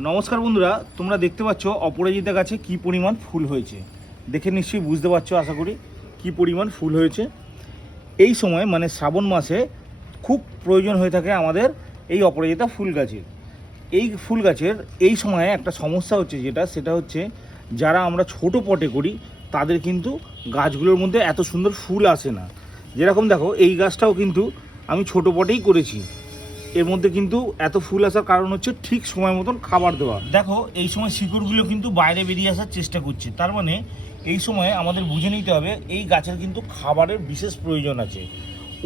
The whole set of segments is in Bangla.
নমস্কার বন্ধুরা, তোমরা দেখতে পাচ্ছ অপরাজিতা গাছে কি পরিমাণ ফুল হয়েছে। দেখে নিশ্চয়ই বুঝতে পারছো আশা করি কি পরিমাণ ফুল হয়েছে। এই সময় মানে শ্রাবণ মাসে খুব প্রয়োজন হয়ে থাকে আমাদের এই অপরাজিতা ফুল গাছের। এই ফুল গাছের এই সময়ে একটা সমস্যা হচ্ছে সেটা হচ্ছে যারা আমরা ছোট পটে করি তাদের কিন্তু গাছগুলোর মধ্যে এত সুন্দর ফুল আসে না। যেরকম দেখো এই গাছটাও কিন্তু আমি ছোট পটেই করেছি, এর মধ্যে কিন্তু এত ফুল আসার কারণ হচ্ছে ঠিক সময় মতন খাবার দেওয়া। দেখো এই সময় শিকড়গুলো কিন্তু বাইরে বেরিয়ে আসার চেষ্টা করছে, তার মানে এই সময় আমাদের বুঝে নিতে হবে এই গাছের কিন্তু খাবারের বিশেষ প্রয়োজন আছে।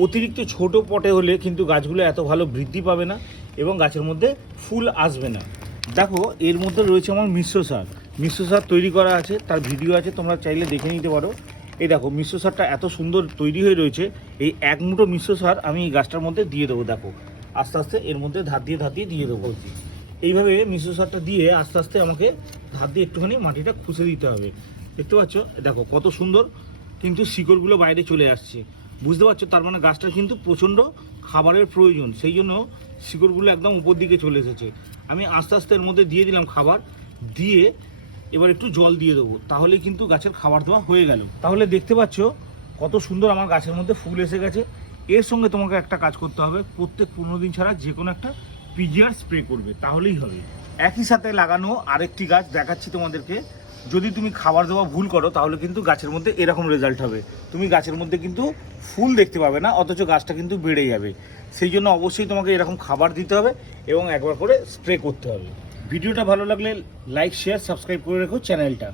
অতিরিক্ত ছোট পটে হলে কিন্তু গাছগুলো এত ভালো বৃদ্ধি পাবে না এবং গাছের মধ্যে ফুল আসবে না। দেখো এর মধ্যে রয়েছে আমার মিশ্র সার তৈরি করা আছে, তার ভিডিও আছে, তোমরা চাইলে দেখে নিতে পারো। এই দেখো মিশ্র সারটা এত সুন্দর তৈরি হয়ে রয়েছে। এই এক মুঠো মিশ্র সার আমি এই গাছটার মধ্যে দিয়ে দেবো। দেখো আস্তে আস্তে এর মধ্যে ধার দিয়ে দিয়ে দেবো। এইভাবে মিশ্র সারটা দিয়ে আস্তে আস্তে আমাকে ধার দিয়ে একটুখানি মাটিটা খুঁজে দিতে হবে। দেখতে পাচ্ছ দেখো কত সুন্দর কিন্তু শিকড়গুলো বাইরে চলে আসছে, বুঝতে পারছো? তার মানে গাছটার কিন্তু প্রচণ্ড খাবারের প্রয়োজন, সেই জন্য শিকড়গুলো একদম উপর দিকে চলে এসেছে। আমি আস্তে আস্তে এর মধ্যে দিয়ে দিলাম খাবার, দিয়ে এবার একটু জল দিয়ে দেবো, তাহলে কিন্তু গাছের খাবার দেওয়া হয়ে গেল। তাহলে দেখতে পাচ্ছ কত সুন্দর আমার গাছের মধ্যে ফুল এসে গেছে। এর সঙ্গে তোমাকে একটা কাজ করতে হবে, প্রত্যেক 15 দিন ছাড়া যে কোনো একটা পিজিআর স্প্রে করবে, তাহলেই হবে। একই সাথে লাগানো আরেকটি গাছ দেখাচ্ছি তোমাদেরকে। যদি তুমি খাবার দেওয়া ভুল করো তাহলে কিন্তু গাছের মধ্যে এরকম রেজাল্ট হবে। তুমি গাছের মধ্যে কিন্তু ফুল দেখতে পাবে না, অথচ গাছটা কিন্তু বেড়ে যাবে। সেই জন্য অবশ্যই তোমাকে এরকম খাবার দিতে হবে এবং একবার করে স্প্রে করতে হবে। ভিডিওটা ভালো লাগলে লাইক, শেয়ার, সাবস্ক্রাইব করে রেখো চ্যানেলটা।